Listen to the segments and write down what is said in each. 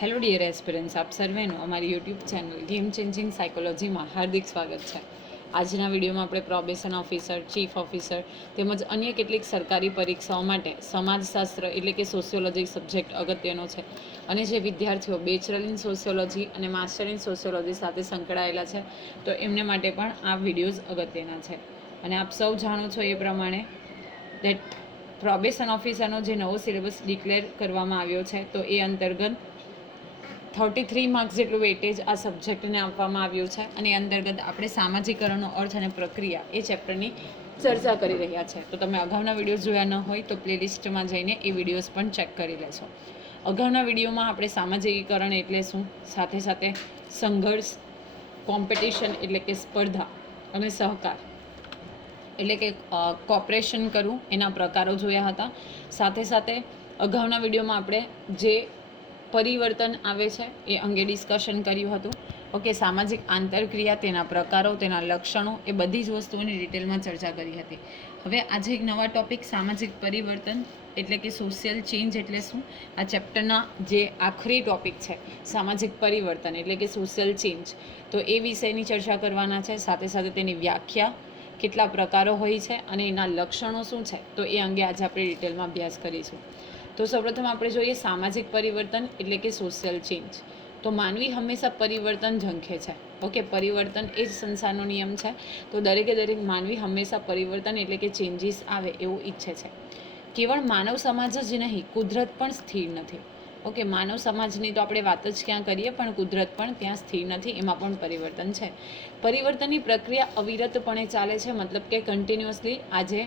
Hello dear aspirants, આપ સર્વેનું અમારી YouTube channel game changing સાયકોલોજીમાં હાર્દિક સ્વાગત છે. આજના વિડીયોમાં આપણે પ્રોબેશન ઓફિસર, ચીફ ઓફિસર તેમજ અન્ય કેટલીક સરકારી પરીક્ષાઓ માટે સમાજશાસ્ત્ર એટલે કે સોશિયોલોજી સબ્જેક્ટ અગત્યનો છે અને જે વિદ્યાર્થીઓ બેચલર ઇન સોશિયોલોજી અને માસ્ટર ઇન સોશિયોલોજી સાથે સંકળાયેલા છે તો એમને માટે પણ આ વિડીયોઝ અગત્યના છે. અને આપ સૌ જાણો છો એ પ્રમાણે દેટ પ્રોબેશન ઓફિસરનો જે નવો સિલેબસ ડિક્લેર કરવામાં આવ્યો છે તો એ અંતર્ગત 33 માર્ક્સ જેટલું વેટેજ આ સબ્જેક્ટને આપવામાં આવ્યું છે અને એ અંતર્ગત આપણે સામાજિકરણનો અર્થ અને પ્રક્રિયા એ ચેપ્ટરની ચર્ચા કરી રહ્યા છે. તો તમે અગાઉના વિડીયોઝ જોયા ન હોય તો પ્લેલિસ્ટમાં જઈને એ વિડીયોઝ પણ ચેક કરી લેશો. અગાઉના વિડીયોમાં આપણે સામાજિકીકરણ એટલે શું, સાથે સાથે સંઘર્ષ, કોમ્પિટિશન એટલે કે સ્પર્ધા અને સહકાર એટલે કે કોઓપરેશન કરવું એના પ્રકારો જોયા હતા. સાથે સાથે અગાઉના વિડીયોમાં આપણે જે પરિવર્તન આવે છે એ અંગે ડિસ્કશન કર્યું હતું. ઓકે, સામાજિક આંતરક્રિયા, તેના પ્રકારો, તેના લક્ષણો, એ બધી જ વસ્તુઓની ડિટેલમાં ચર્ચા કરી હતી. હવે આજે એક નવા ટોપિક સામાજિક પરિવર્તન એટલે કે સોશિયલ ચેન્જ એટલે શું, આ ચેપ્ટરના જે આખરી ટોપિક છે સામાજિક પરિવર્તન એટલે કે સોશિયલ ચેન્જ, તો એ વિષયની ચર્ચા કરવાના છે. સાથે સાથે તેની વ્યાખ્યા, કેટલા પ્રકારો હોય છે અને એના લક્ષણો શું છે તો એ અંગે આજે આપણે ડિટેલમાં અભ્યાસ કરીશું. તો સૌપ્રથમ આપણે જોઈએ સામાજિક પરિવર્તન એટલે કે સોશિયલ ચેન્જ. તો માનવી હંમેશા પરિવર્તન ઝંખે છે. ઓકે, પરિવર્તન એ જ સંસારનો નિયમ છે. તો દરેક માનવી હંમેશા પરિવર્તન એટલે કે ચેન્જીસ આવે એવું ઈચ્છે છે. કેવળ માનવ સમાજ જ નહીં, કુદરત પણ સ્થિર નથી. ઓકે, માનવ સમાજની તો આપણે વાત જ ક્યાં કરીએ, પણ કુદરત પણ ત્યાં સ્થિર નથી, એમાં પણ પરિવર્તન છે. પરિવર્તનની પ્રક્રિયા અવિરતપણે ચાલે છે, મતલબ કે કન્ટિન્યુઅસલી આજે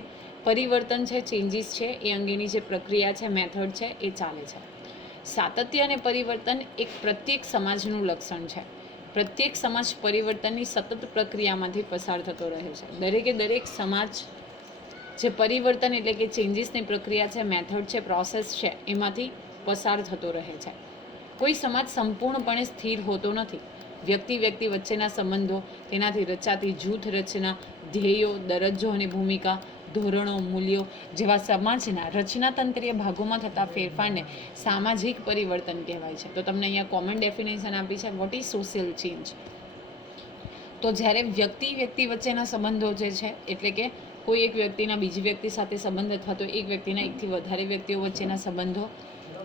પરિવર્તન છે, ચેન્જીસ છે, એ અંગેની જે પ્રક્રિયા છે, મેથડ છે, એ ચાલે છે. સાતત્ય અને પરિવર્તન એક પ્રત્યેક સમાજનું લક્ષણ છે. પ્રત્યેક સમાજ પરિવર્તનની સતત પ્રક્રિયામાંથી પસાર થતો રહે છે. દરેક સમાજ જે પરિવર્તન એટલે કે ચેન્જીસની પ્રક્રિયા છે, મેથડ છે, પ્રોસેસ છે, એમાંથી પસાર થતો રહે છે. કોઈ સમાજ સંપૂર્ણપણે સ્થિર હોતો નથી. વ્યક્તિ વચ્ચેના સંબંધો, તેનાથી રચાતી જૂથ રચના, ધ્યેયો, દરજ્જો અને ભૂમિકા, ધોરણો, મૂલ્યો જેવા સમાજના રચનાતંત્રીય ભાગોમાં થતા ફેરફારને સામાજિક પરિવર્તન કહેવાય છે. તો તમને અહીંયા કોમન ડેફિનેશન આપી છે, વોટ ઇઝ સોશિયલ ચેન્જ. તો જ્યારે વ્યક્તિ વચ્ચેના સંબંધો જે છે એટલે કે કોઈ એક વ્યક્તિના બીજી વ્યક્તિ સાથે સંબંધ અથવા તો એક વ્યક્તિના એકથી વધારે વ્યક્તિઓ વચ્ચેના સંબંધો,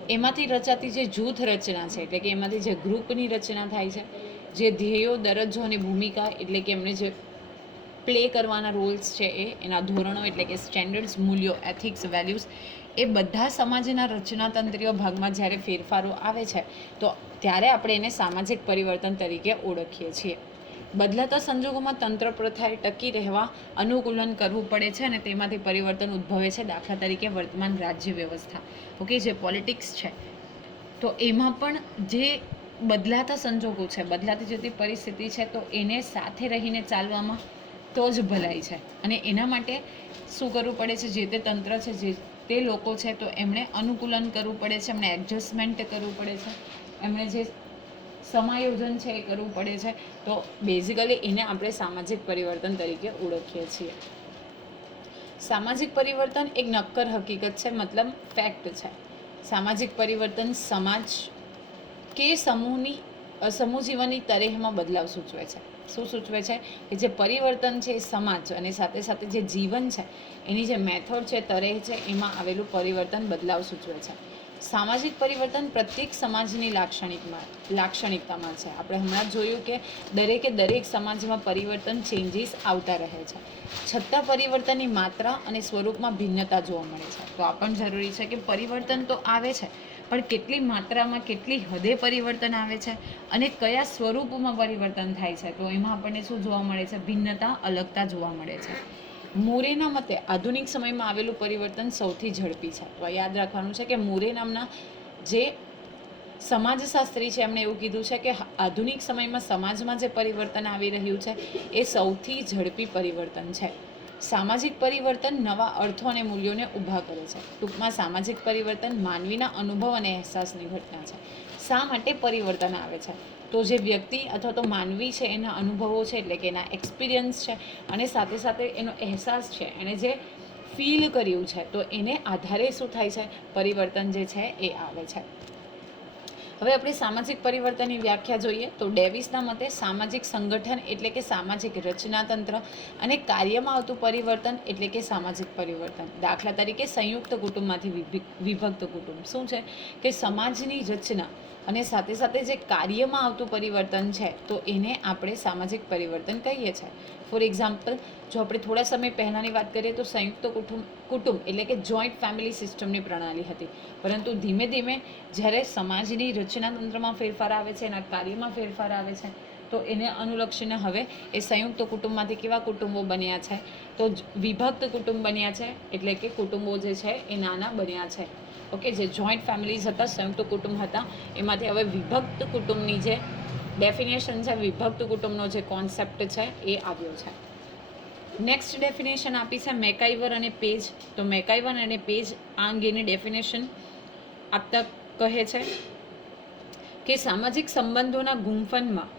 એમાંથી રચાતી જે જૂથ રચના છે એટલે કે એમાંથી જે ગ્રુપની રચના થાય છે, જે ધ્યેયો, દરજ્જો અને ભૂમિકા એટલે કે એમને જે પ્લે કરવાના રોલ્સ છે એના ધોરણો એટલે કે સ્ટેન્ડર્ડ્સ, મૂલ્યો, એથિક્સ, વેલ્યુઝ, એ બધા સમાજના રચનાતંત્રીય ભાગમાં જ્યારે ફેરફારો આવે છે તો ત્યારે આપણે એને સામાજિક પરિવર્તન તરીકે ઓળખીએ છીએ. બદલાતા સંજોગોમાં તંત્ર પ્રથાએ ટકી રહેવા અનુકૂલન કરવું પડે છે અને તેમાંથી પરિવર્તન ઉદ્ભવે છે. દાખલા તરીકે વર્તમાન રાજ્ય વ્યવસ્થા, ઓકે, જે પોલિટિક્સ છે, તો એમાં પણ જે બદલાતા સંજોગો છે, બદલાતી જતી પરિસ્થિતિ છે, તો એને સાથે રહીને ચાલવામાં તો જ ભલાઈ છે. અને એના માટે શું કરવું પડે છે, જે તે તંત્ર છે, જે તે લોકો છે, તો એમણે અનુકૂલન કરવું પડે છે, એમણે એડજસ્ટમેન્ટ કરવું પડે છે, એમણે જે સમાયોજન છે એ કરવું પડે છે. તો બેઝિકલી એને આપણે સામાજિક પરિવર્તન તરીકે ઓળખીએ છીએ. સામાજિક પરિવર્તન એક નક્કર હકીકત છે, મતલબ ફેક્ટ છે. સામાજિક પરિવર્તન સમાજ કે સમૂહ જીવનની તરેહમાં બદલાવ સૂચવે છે. શું સૂચવે છે કે જે પરિવર્તન છે એ સમાજ અને સાથે સાથે જે જીવન છે એની જે મેથડ છે, તરેહ છે, એમાં આવેલું પરિવર્તન બદલાવ સૂચવે છે. સામાજિક પરિવર્તન પ્રત્યેક સમાજની લાક્ષણિકતામાં છે. આપણે હમણાં જોયું કે દરેક સમાજમાં પરિવર્તન, ચેન્જીસ આવતા રહે છે, છતાં પરિવર્તનની માત્રા અને સ્વરૂપમાં ભિન્નતા જોવા મળે છે. તો આ પણ જરૂરી છે કે પરિવર્તન તો આવે છે, પણ કેટલી માત્રામાં, કેટલી હદે પરિવર્તન આવે છે અને કયા સ્વરૂપમાં પરિવર્તન થાય છે, તો એમાં આપણને શું જોવા મળે છે, ભિન્નતા, અલગતા જોવા મળે છે. મુરેના મતે આધુનિક સમયમાં આવેલું પરિવર્તન સૌથી ઝડપી છે. તો યાદ રાખવાનું છે કે મુરે નામના જે સમાજશાસ્ત્રી છે એમણે એવું કીધું છે કે આધુનિક સમયમાં સમાજમાં જે પરિવર્તન આવી રહ્યું છે એ સૌથી ઝડપી પરિવર્તન છે. સામાજિક પરિવર્તન નવા અર્થો અને મૂલ્યોને ઊભા કરે છે. ટૂંકમાં સામાજિક પરિવર્તન માનવીના અનુભવ અને અહેસાસની ઘટના છે. શા માટે પરિવર્તન આવે છે, તો જે વ્યક્તિ અથવા તો માનવી છે એના અનુભવો છે એટલે કે એના એક્સપિરિયન્સ છે અને સાથે સાથે એનો અહેસાસ છે, એણે જે ફીલ કર્યું છે, તો એને આધારે શું થાય છે, પરિવર્તન જે છે એ આવે છે. હવે આપણે સામાજિક પરિવર્તનની વ્યાખ્યા જોઈએ તો ડેવિસના મતે સામાજિક સંગઠન એટલે કે સામાજિક રચનાતંત્ર અને કાર્યમાં આવતું પરિવર્તન એટલે કે સામાજિક પરિવર્તન. દાખલા તરીકે સંયુક્ત કુટુંબમાંથી વિભક્ત કુટુંબ શું છે કે સમાજની રચના અને સાથે સાથે જે કાર્યમાં આવતું પરિવર્તન છે તો એને આપણે સામાજિક પરિવર્તન કહીએ છીએ. ફોર એક્ઝામ્પલ, જો આપણે થોડા સમય પહેલાંની વાત કરીએ તો સંયુક્ત કુટુંબ એટલે કે જોઈન્ટ ફેમિલી સિસ્ટમની પ્રણાલી હતી, પરંતુ ધીમે ધીમે જ્યારે સમાજની રચનાતંત્રમાં ફેરફાર આવે છે, એના કાર્યમાં ફેરફાર આવે છે, તો એને અનુલક્ષીને હવે એ સંયુક્ત કુટુંબમાંથી કેવા કુટુંબો બન્યા છે તો વિભક્ત કુટુંબ બન્યા છે, એટલે કે કુટુંબો જે છે એ નાના બન્યા છે. ઓકે, જે જોઈન્ટ ફેમિલીઝ હતા, સંયુક્ત કુટુંબ હતા, એમાંથી હવે વિભક્ત કુટુંબની જે ડેફિનેશન છે, વિભક્ત કુટુંબનો જે કોન્સેપ્ટ છે એ આવ્યો છે. નેક્સ્ટ ડેફિનેશન આપી છે મેકાઈવર અને પેજ. તો મેકાઈવર અને પેજ આ અંગેની ડેફિનેશન આપતા કહે છે કે સામાજિક સંબંધોના ગુંફનમાં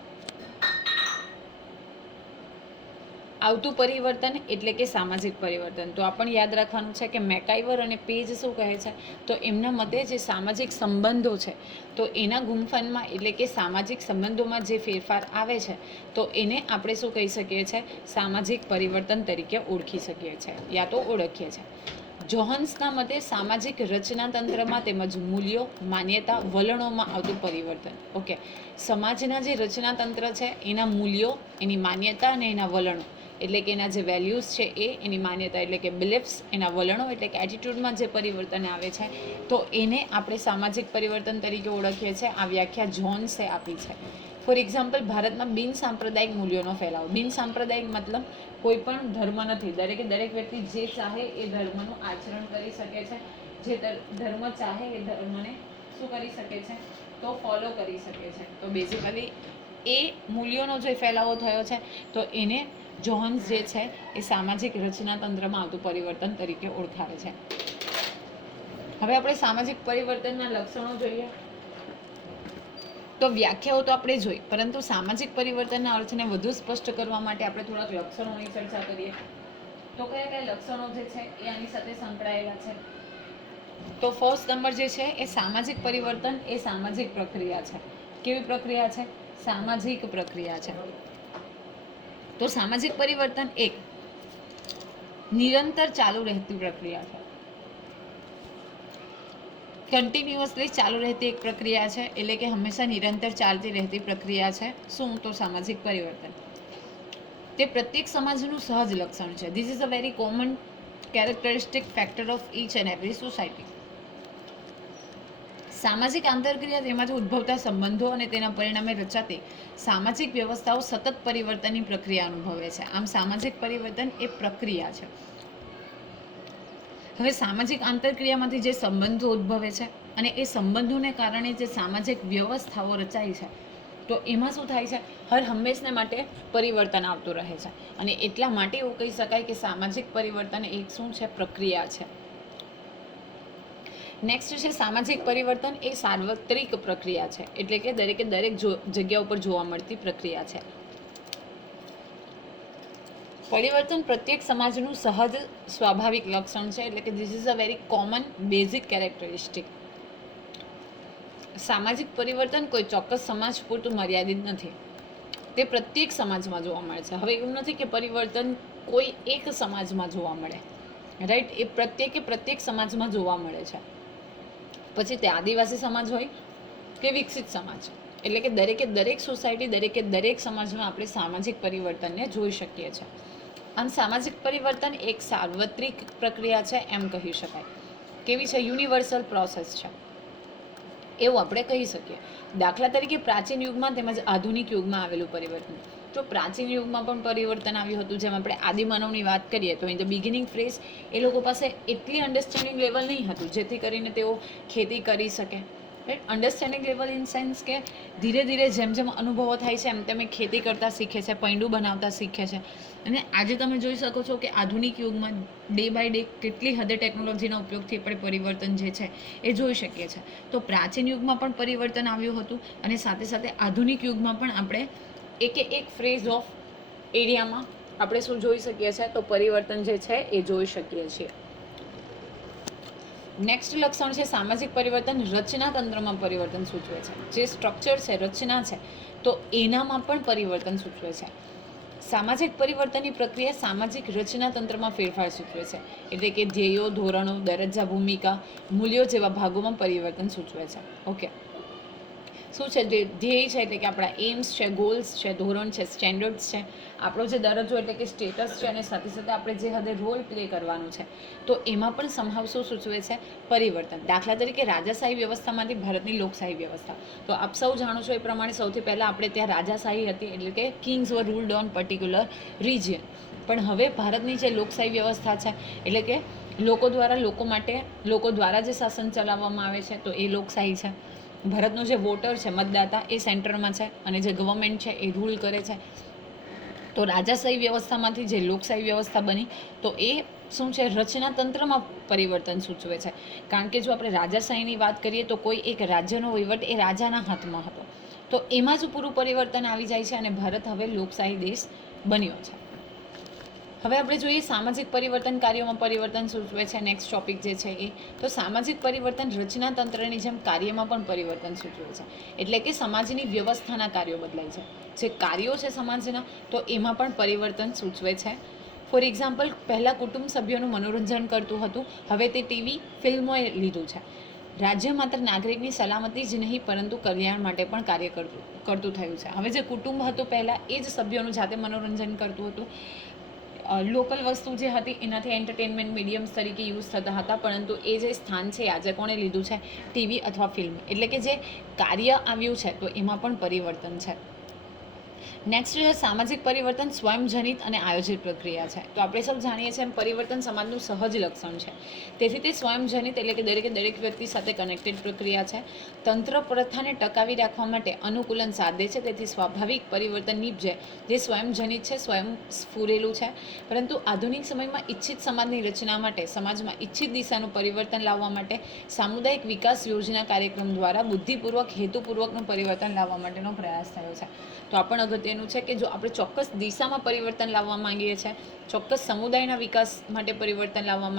આવતું પરિવર્તન એટલે કે સામાજિક પરિવર્તન. તો આપણને યાદ રાખવાનું છે કે મેકાઈવર અને પેજ શું કહે છે તો એમના મતે જે સામાજિક સંબંધો છે તો એના ગુંફનમાં એટલે કે સામાજિક સંબંધોમાં જે ફેરફાર આવે છે તો એને આપણે શું કહી શકીએ છીએ, સામાજિક પરિવર્તન તરીકે ઓળખી શકીએ છીએ યા તો ઓળખીએ છીએ. જોહન્સના મતે સામાજિક રચનાતંત્રમાં તેમજ મૂલ્યો, માન્યતા, વલણોમાં આવતું પરિવર્તન. ઓકે, સમાજના જે રચનાતંત્ર છે એના મૂલ્યો, એની માન્યતા અને એના વલણો એટલે કે એના જે વેલ્યુઝ છે એની માન્યતા એટલે કે બિલીફ્સ, એના વલણો એટલે કે એટીટ્યૂડમાં જે પરિવર્તન આવે છે તો એને આપણે સામાજિક પરિવર્તન તરીકે ઓળખીએ છીએ. આ વ્યાખ્યા જોન્સે આપી છે. ફોર એક્ઝામ્પલ, ભારતમાં બિન સાંપ્રદાયિક મૂલ્યોનો ફેલાવો. બિન સાંપ્રદાયિક મતલબ કોઈ પણ ધર્મ નથી, દરેક વ્યક્તિ જે ચાહે એ ધર્મનું આચરણ કરી શકે છે, જે ધર્મ ચાહે એ ધર્મને શું કરી શકે છે તો ફોલો કરી શકે છે. તો બેઝિકલી એ મૂલ્યોનો જે ફેલાવો થયો છે તો એને જોહન્સ જે છે એ સામાજિક રચનાતંત્રમાં આવતું પરિવર્તન તરીકે ઓળખાવે છે. હવે આપણે સામાજિક પરિવર્તનના લક્ષણો જોઈએ. તો વ્યાખ્યાઓ તો આપણે જોઈ, પરંતુ સામાજિક પરિવર્તનના અર્થને વધુ સ્પષ્ટ કરવા માટે આપણે થોડાક લક્ષણોની ચર્ચા કરીએ. તો કયા કયા લક્ષણો જે છે એ આની સાથે સંકળાયેલા છે? તો ફર્સ્ટ નંબર જે છે એ સામાજિક પરિવર્તન એ સામાજિક પ્રક્રિયા છે. કેવી પ્રક્રિયા છે? સામાજિક પ્રક્રિયા છે. તો સામાજિક પરિવર્તન એક નિરંતર ચાલુ રહેતી પ્રક્રિયા છે, કન્ટિન્યુઅસલી ચાલુ રહેતી એક પ્રક્રિયા છે, એટલે કે હંમેશા નિરંતર ચાલતી રહેતી પ્રક્રિયા છે. શું? તો સામાજિક પરિવર્તન. તે પ્રત્યેક સમાજનું સહજ લક્ષણ છે. This is a very common characteristic factor of each and every society. સામાજિક આંતરક્રિયા તેમાંથી ઉદ્ભવતા સંબંધો અને તેના પરિણામે રચાતી સામાજિક વ્યવસ્થાઓ સતત પરિવર્તનની પ્રક્રિયા અનુભવે છે. આમ સામાજિક પરિવર્તન એ પ્રક્રિયા છે. હવે સામાજિક આંતરક્રિયામાંથી જે સંબંધો ઉદ્ભવે છે અને એ સંબંધોને કારણે જે સામાજિક વ્યવસ્થાઓ રચાય છે તો એમાં શું થાય છે, હર હંમેશને માટે પરિવર્તન આવતું રહે છે. અને એટલા માટે એવું કહી શકાય કે સામાજિક પરિવર્તન એક શું છે? પ્રક્રિયા છે. નેક્સ્ટ છે સામાજિક પરિવર્તન એ સાર્વત્રિક પ્રક્રિયા છે, એટલે કે દરેક જગ્યા ઉપર જોવા મળતી પ્રક્રિયા છે. પરિવર્તન પ્રત્યેક સમાજનું સહજ સ્વાભાવિક લક્ષણ છે, એટલે કે this is a very common basic characteristic. સામાજિક પરિવર્તન કોઈ ચોક્કસ સમાજ પૂરતું મર્યાદિત નથી, તે પ્રત્યેક સમાજમાં જોવા મળે છે. હવે એવું નથી કે પરિવર્તન કોઈ એક સમાજમાં જોવા મળે, રાઈટ? એ પ્રત્યેક સમાજમાં જોવા મળે છે. પછી તે આદિવાસી સમાજ હોય કે વિકસિત સમાજ, એટલે કે દરેક સોસાયટી, દરેક સમાજમાં આપણે સામાજિક પરિવર્તનને જોઈ શકીએ છીએ. આમ સામાજિક પરિવર્તન એક સાર્વત્રિક પ્રક્રિયા છે એમ કહી શકાય. કેવી છે? યુનિવર્સલ પ્રોસેસ છે એવું આપણે કહી શકીએ. દાખલા તરીકે પ્રાચીન યુગમાં તેમજ આધુનિક યુગમાં આવેલું પરિવર્તન. તો પ્રાચીન યુગમાં પણ પરિવર્તન આવ્યું હતું. જેમ આપણે આદિમાનવની વાત કરીએ તો ઇન ધ બિગિનિંગ ફેઝ એ લોકો પાસે એટલી અન્ડરસ્ટેન્ડિંગ લેવલ નહીં હતું જેથી કરીને તેઓ ખેતી કરી શકે. Right? Understanding level in sense કે ધીરે ધીરે જેમ અનુભવો થાય છે એમ તેમ ખેતી કરતા શીખે છે, પૈંડું બનાવતા શીખે છે. અને આજે તમે જોઈ શકો છો કે આધુનિક યુગમાં ડે બાય ડે કેટલી હદે ટેકનોલોજીના ઉપયોગથી આપણે પરિવર્તન જે છે એ જોઈ શકીએ છીએ. તો પ્રાચીન યુગમાં પણ પરિવર્તન આવ્યું હતું અને સાથે સાથે આધુનિક યુગમાં પણ આપણે એક ફ્રેઝ ઓફ એરિયામાં આપણે શું જોઈ શકીએ છીએ તો પરિવર્તન જે છે એ જોઈ શકીએ છીએ. નેક્સ્ટ લક્ષણ છે સામાજિક પરિવર્તન રચના તંત્રમાં પરિવર્તન સૂચવે છે. જે સ્ટ્રક્ચર છે, રચના છે, તો એનામાં પણ પરિવર્તન સૂચવે છે. સામાજિક પરિવર્તનની પ્રક્રિયા સામાજિક રચના તંત્રમાં ફેરફાર સૂચવે છે. એટલે કે ધ્યેયો, ધોરણો, દરજ્જા, ભૂમિકા, મૂલ્યો જેવા ભાગોમાં પરિવર્તન સૂચવે છે. ઓકે, શું છે ધ્યેય છે એટલે કે આપણા એમ્સ છે, ગોલ્સ છે, ધોરણ છે, સ્ટેન્ડર્ડ્સ છે, આપણો જે દરજ્જો એટલે કે સ્ટેટસ છે, અને સાથે સાથે આપણે જે હદે રોલ પ્લે કરવાનું છે, તો એમાં પણ સંભાવ શું સૂચવે છે? પરિવર્તન. દાખલા તરીકે રાજાશાહી વ્યવસ્થામાંથી ભારતની લોકશાહી વ્યવસ્થા. તો આપ સૌ જાણો છો એ પ્રમાણે સૌથી પહેલાં આપણે ત્યાં રાજાશાહી હતી, એટલે કે kings were ruled on particular region. પણ હવે ભારતની જે લોકશાહી વ્યવસ્થા છે, એટલે કે લોકો દ્વારા લોકો માટે, લોકો દ્વારા જે શાસન ચલાવવામાં આવે છે, તો એ લોકશાહી છે. ભારતનો જે વોટર છે, મતદાતા, એ સેન્ટરમાં છે, અને જે ગવર્મેન્ટ છે એ રૂલ કરે છે. તો રાજાશાહી વ્યવસ્થામાંથી જે લોકશાહી વ્યવસ્થા બની, તો એ શું છે? રચના તંત્રમાં પરિવર્તન સૂચવે છે. કારણ કે જો આપણે રાજાશાહીની વાત કરીએ તો કોઈ એક રાજ્યનો વહીવટ એ રાજાના હાથમાં હતો, તો એમાં જ પૂરું પરિવર્તન આવી જાય છે, અને ભારત હવે લોકશાહી દેશ બન્યો છે. હવે આપણે જોઈએ સામાજિક પરિવર્તન કાર્યોમાં પરિવર્તન સૂચવે છે. નેક્સ્ટ ટોપિક જે છે એ, તો સામાજિક પરિવર્તન રચના તંત્રની જેમ કાર્યમાં પણ પરિવર્તન સૂચવે છે. એટલે કે સમાજની વ્યવસ્થાના કાર્યો બદલાય છે. જે કાર્યો છે સમાજના, તો એમાં પણ પરિવર્તન સૂચવે છે. ફોર એક્ઝામ્પલ, પહેલાં કુટુંબ સભ્યોનું મનોરંજન કરતું હતું, હવે તે ટીવી, ફિલ્મોએ લીધું છે. રાજ્ય માત્ર નાગરિકની સલામતી જ નહીં પરંતુ કલ્યાણ માટે પણ કાર્ય કરતું થયું છે. હવે જે કુટુંબ હતું પહેલાં, એ જ સભ્યોનું જાતે મનોરંજન કરતું હતું. લોકલ વસ્તુ જે હતી એનાથી એન્ટરટેનમેન્ટ મીડિયમ્સ તરીકે યુઝ થતા હતા, પરંતુ એ જે સ્થાન છે આજે કોણે લીધું છે? ટીવી અથવા ફિલ્મ. એટલે કે જે કાર્ય આવ્યું છે, તો એમાં પણ પરિવર્તન છે. નેક્સ્ટ છે સામાજિક પરિવર્તન સ્વયંજનિત અને આયોજિત પ્રક્રિયા છે. તો આપણે સૌ જાણીએ છીએ પરિવર્તન સમાજનું સહજ લક્ષણ છે. તેથી તે સ્વયંજનિત એટલે કે દરેક વ્યક્તિ સાથે કનેક્ટેડ પ્રક્રિયા છે. તંત્ર પ્રથાને ટકાવી રાખવા માટે અનુકૂલન સાધે છે. તેથી સ્વાભાવિક પરિવર્તન નીપજે જે સ્વયંજનિત છે, સ્વયં સ્ફુરેલું છે. પરંતુ આધુનિક સમયમાં ઈચ્છિત સમાજની રચના માટે, સમાજમાં ઈચ્છિત દિશાનું પરિવર્તન લાવવા માટે સામુદાયિક વિકાસ યોજના કાર્યક્રમ દ્વારા બુદ્ધિપૂર્વક, હેતુપૂર્વકનું પરિવર્તન લાવવા માટેનો પ્રયાસ થયો છે. તો આ પણ અગત્યનું છે કે જો આપણે ચોક્કસ દિશામાં પરિવર્તન લાવવા માંગીએ છીએ, ચોક્કસ સમુદાયના વિકાસ માટે પરિવર્તન લાવવા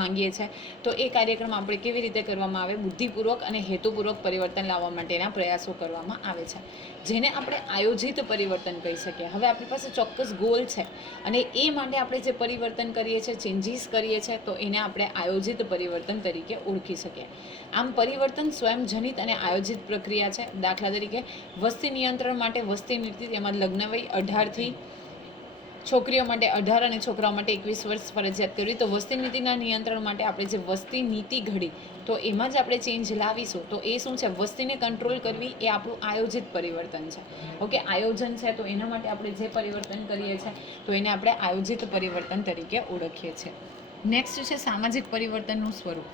માંગીએ છીએ, તો એ કાર્યક્રમ આપણે કેવી રીતે કરવામાં આવે? બુદ્ધિપૂર્વક અને હેતુપૂર્વક પરિવર્તન લાવવા માટેના પ્રયાસો કરવામાં આવે છે, જેને આપણે આયોજિત પરિવર્તન કહી શકીએ. હવે આપણી પાસે ચોક્કસ ગોલ છે, અને એ માટે આપણે જે પરિવર્તન કરીએ છીએ, ચેન્જીસ કરીએ છીએ, તો એને આપણે આયોજિત પરિવર્તન તરીકે ઓળખી શકીએ. આમ પરિવર્તન સ્વયંજનિત અને આયોજિત પ્રક્રિયા છે. દાખલા તરીકે વસ્તી નિયંત્રણ માટે વસ્તી નીતિ, તેમાં લગ્ન વય 18 છોકરીઓ માટે 18 અને છોકરાઓ માટે 21 વર્ષ ફરજિયાત કરવી. તો વસ્તી નીતિના નિયંત્રણ માટે આપણે જે વસ્તી નીતિ ઘડી, તો એમાં જ આપણે ચેન્જ લાવીશું. તો એ શું છે? વસ્તીને કંટ્રોલ કરવી, એ આપણું આયોજિત પરિવર્તન છે. ઓકે, આયોજન છે, તો એના માટે આપણે જે પરિવર્તન કરીએ છીએ, તો એને આપણે આયોજિત પરિવર્તન તરીકે ઓળખીએ છીએ. નેક્સ્ટ છે સામાજિક પરિવર્તનનું સ્વરૂપ.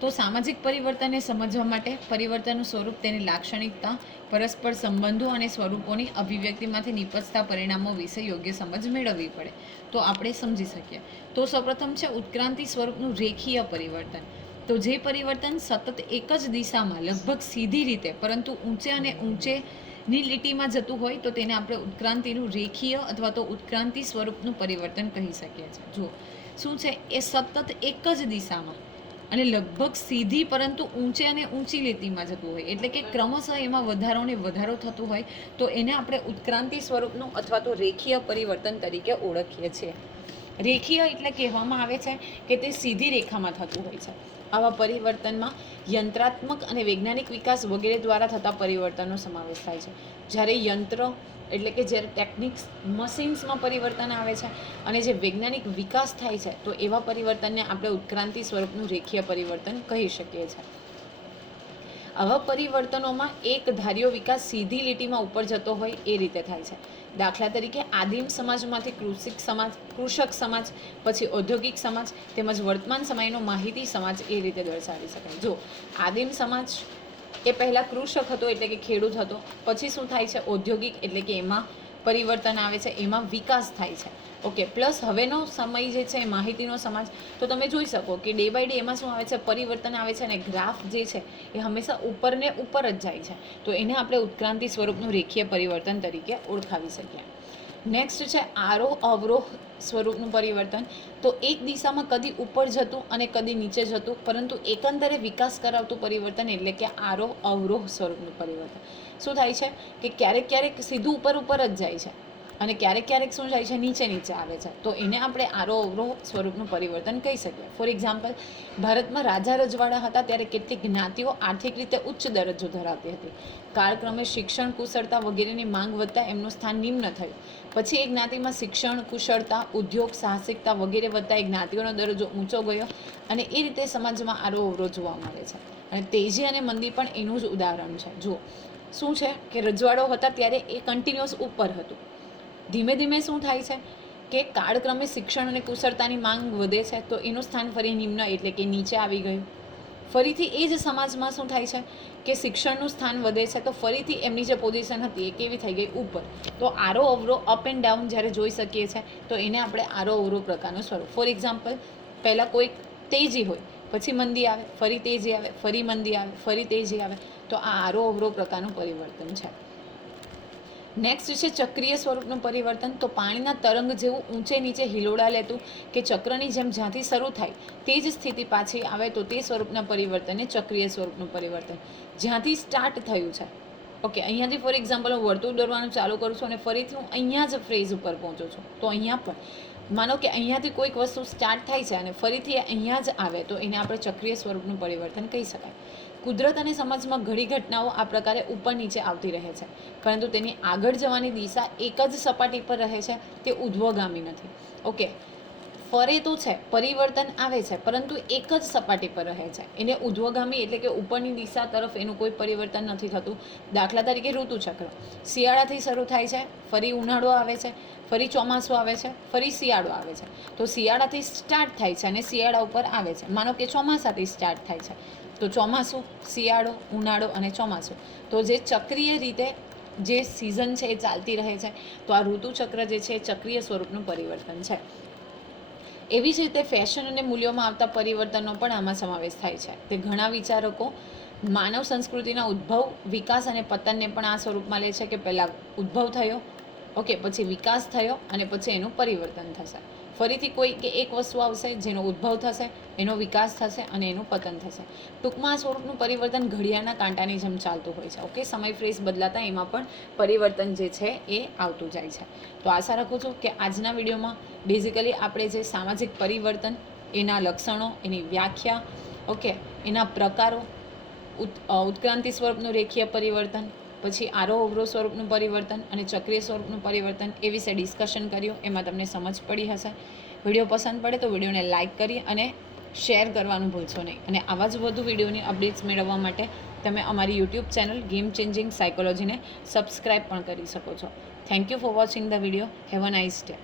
તો સામાજિક પરિવર્તનને સમજવા માટે પરિવર્તનનું સ્વરૂપ, તેની લાક્ષણિકતા, પરસ્પર સંબંધો અને સ્વરૂપોની અભિવ્યક્તિમાંથી નિપજતા પરિણામો વિશે યોગ્ય સમજ મેળવવી પડે, તો આપણે સમજી શકીએ. તો સૌપ્રથમ છે ઉત્ક્રાંતિ સ્વરૂપનું રેખીય પરિવર્તન. તો જે પરિવર્તન સતત એક જ દિશામાં, લગભગ સીધી રીતે, પરંતુ ઊંચે અને ઊંચેની લીટીમાં જતું હોય, તો તેને આપણે ઉત્ક્રાંતિનું રેખીય અથવા તો ઉત્ક્રાંતિ સ્વરૂપનું પરિવર્તન કહી શકીએ છીએ. જો શું છે? એ સતત એક જ દિશામાં અને લગભગ સીધી પરંતુ ઊંચે અને ઊંચી લીટીમાં જતું હોય, એટલે કે ક્રમશઃ એમાં વધારો ને વધારો થતું હોય, તો એને આપણે ઉત્ક્રાંતિ સ્વરૂપનું અથવા તો રેખીય પરિવર્તન તરીકે ઓળખીએ છીએ. રેખીય એટલે કહેવામાં આવે છે કે તે સીધી રેખામાં થતું હોય છે. આવા પરિવર્તનમાં યંત્રાત્મક અને વૈજ્ઞાનિક વિકાસ વગેરે દ્વારા થતા પરિવર્તનનો સમાવેશ થાય છે. જ્યારે યંત્ર એટલે કે જ્યારે ટેકનિક્સ, મશીન્સમાં પરિવર્તન આવે છે, અને જે વૈજ્ઞાનિક વિકાસ થાય છે, તો એવા પરિવર્તનને આપણે ઉત્ક્રાંતિ સ્વરૂપનું રેખીય પરિવર્તન કહી શકીએ છીએ. આવા પરિવર્તનોમાં એક ધાર્યો વિકાસ સીધી લીટીમાં ઉપર જતો હોય એ રીતે થાય છે. દાખલા તરીકે આદિમ સમાજમાંથી કૃષક સમાજ, પછી ઔદ્યોગિક સમાજ, તેમજ વર્તમાન સમયનો માહિતી સમાજ, એ રીતે દર્શાવી શકાય. જો આદિમ સમાજ એ પહેલાં કૃષક હતો એટલે કે ખેડૂત હતો, પછી શું થાય છે? ઔદ્યોગિક એટલે કે એમાં પરિવર્તન આવે છે, એમાં વિકાસ થાય છે. ઓકે, પ્લસ હવેનો સમય જે છે માહિતીનો સમાજ, તો તમે જોઈ શકો કે ડે બાય ડે એમાં શું આવે છે? પરિવર્તન આવે છે, અને ગ્રાફ જે છે એ હંમેશા ઉપર ને ઉપર જ જાય છે. તો એને આપણે ઉત્ક્રાંતિ સ્વરૂપનું રેખીય પરિવર્તન તરીકે ઓળખાવી શકીએ. નેક્સ્ટ છે આરોહ અવરોહ સ્વરૂપનું પરિવર્તન. તો એક દિશામાં કદી ઉપર જતું અને કદી નીચે જતું, પરંતુ એકંદરે વિકાસ કરાવતું પરિવર્તન એટલે કે આરોહ અવરોહ સ્વરૂપનું પરિવર્તન. શું થાય છે કે ક્યારેક ક્યારેક સીધું ઉપર ઉપર જ જાય છે અને ક્યારેક ક્યારેક શું થાય છે, નીચે નીચે આવે છે. તો એને આપણે આરોહ અવરોહ સ્વરૂપનું પરિવર્તન કહી શકીએ. ફોર એક્ઝામ્પલ, ભારતમાં રાજા રજવાડા હતા ત્યારે કેટલીક જ્ઞાતિઓ આર્થિક રીતે ઉચ્ચ દરજ્જો ધરાવતી હતી. કાળક્રમે શિક્ષણ, કુશળતા વગેરેની માંગ વધતા એમનું સ્થાન નિમ્ન થયું. પછી એ જ્ઞાતિમાં શિક્ષણ, કુશળતા, ઉદ્યોગ, સાહસિકતા વગેરે વધતા એ જ્ઞાતિઓનો દરજ્જો ઊંચો ગયો અને એ રીતે સમાજમાં આરોહ અવરોહ જોવા મળે છે. અને તેજી અને મંદી પણ એનું જ ઉદાહરણ છે. જુઓ શું છે કે રજવાડો હતા ત્યારે એ કન્ટિન્યુઅસ ઉપર હતું. ધીમે ધીમે શું થાય છે કે કાળક્રમે શિક્ષણ અને કુશળતાની માંગ વધે છે, તો એનું સ્થાન ફરી નિમ્ન એટલે કે નીચે આવી ગયું. ફરીથી એ જ સમાજમાં શું થાય છે કે શિક્ષણનું સ્થાન વધે છે, તો ફરીથી એમની જે પોઝિશન હતી એ કેવી થઈ ગઈ, ઉપર. તો આરોહ અવરોહ અપ એન્ડ ડાઉન જ્યારે જોઈ શકીએ છીએ તો એને આપણે આરોહ અવરોહ પ્રકારનું સ્વરૂપ. ફોર એક્ઝામ્પલ, પહેલાં કોઈક તેજી હોય, પછી મંદી આવે, ફરી તેજી આવે, ફરી મંદી આવે, ફરી તેજી આવે. તો આ આરોહ અવરોહ પ્રકારનું પરિવર્તન છે. નેક્સ્ટ છે ચક્રીય સ્વરૂપનું પરિવર્તન. તો પાણીના તરંગ જેવું ઊંચે નીચે હિલોડા લેતું કે ચક્રની જેમ જ્યાંથી શરૂ થાય તે જ સ્થિતિ પાછી આવે, તો તે સ્વરૂપના પરિવર્તનને ચક્રીય સ્વરૂપનું પરિવર્તન. જ્યાંથી સ્ટાર્ટ થયું છે, ઓકે, અહીંયાથી ફોર એક્ઝામ્પલ હું વર્તુળ દોરવાનું ચાલુ કરું છું અને ફરીથી હું અહીંયા જ ફ્રેઝ ઉપર પહોંચું છું. તો અહીંયા પણ માનો કે અહીંયાથી કોઈક વસ્તુ સ્ટાર્ટ થાય છે અને ફરીથી અહીંયા જ આવે, તો એને આપણે ચક્રીય સ્વરૂપનું પરિવર્તન કહી શકાય. કુદરત અને સમાજમાં ઘણી ઘટનાઓ આ પ્રકારે ઉપર નીચે આવતી રહે છે, પરંતુ તેની આગળ જવાની દિશા એક જ સપાટી પર રહે છે, તે ઉધ્વગામી નથી. ઓકે, ફરે તો છે, પરિવર્તન આવે છે, પરંતુ એક જ સપાટી પર રહે છે. એને ઉધ્વગામી એટલે કે ઉપરની દિશા તરફ એનું કોઈ પરિવર્તન નથી થતું. દાખલા તરીકે ઋતુચક્ર શિયાળાથી શરૂ થાય છે, ફરી ઉનાળો આવે છે, ફરી ચોમાસું આવે છે, ફરી શિયાળો આવે છે. તો શિયાળાથી સ્ટાર્ટ થાય છે અને શિયાળા ઉપર આવે છે. માનો કે ચોમાસાથી સ્ટાર્ટ થાય છે, તો ચોમાસું, શિયાળો, ઉનાળો અને ચોમાસું. તો જે ચક્રીય રીતે જે સિઝન છે એ ચાલતી રહે છે. તો આ ઋતુચક્ર જે છે એ ચક્રીય સ્વરૂપનું પરિવર્તન છે. એવી જ રીતે ફેશન અને મૂલ્યોમાં આવતા પરિવર્તનનો પણ આમાં સમાવેશ થાય છે. તે ઘણા વિચારકો માનવ સંસ્કૃતિના ઉદ્ભવ, વિકાસ અને પતનને પણ આ સ્વરૂપમાં લે છે કે પહેલાં ઉદ્ભવ થયો, ઓકે, પછી વિકાસ થયો અને પછી એનું પરિવર્તન થશે. ફરીથી કોઈ કે એક વસ્તુ આવશે જેનો ઉદ્ભવ થશે, એનો વિકાસ થશે અને એનું પતન થશે. ટૂંકમાં આ સ્વરૂપનું પરિવર્તન ઘડિયાળના કાંટાની જેમ ચાલતું હોય છે. ઓકે, સમય ફ્રેઝ બદલાતા એમાં પણ પરિવર્તન જે છે એ આવતું જાય છે. તો આશા રાખું છું કે આજના વિડીયોમાં બેઝિકલી આપણે જે સામાજિક પરિવર્તન, એના લક્ષણો, એની વ્યાખ્યા, ઓકે, એના પ્રકારો, ઉત્ક્રાંતિ સ્વરૂપનું રેખીય પરિવર્તન, પછી આરોહ અવરોહ સ્વરૂપનું પરિવર્તન અને ચક્રીય સ્વરૂપનું પરિવર્તન એ વિશે ડિસ્કશન કર્યું. એમાં તમને સમજ પડી હશે. વિડીયો પસંદ પડે તો વિડીયોને લાઇક કરી અને શેર કરવાનું ભૂલશો નહીં. અને આવા જ વધુ વિડીયોની અપડેટ્સ મેળવવા માટે તમે અમારી યુટ્યુબ ચેનલ ગેમ ચેન્જિંગ સાયકોલોજીને સબસ્ક્રાઈબ પણ કરી શકો છો. Thank you for watching the video. Have a nice day.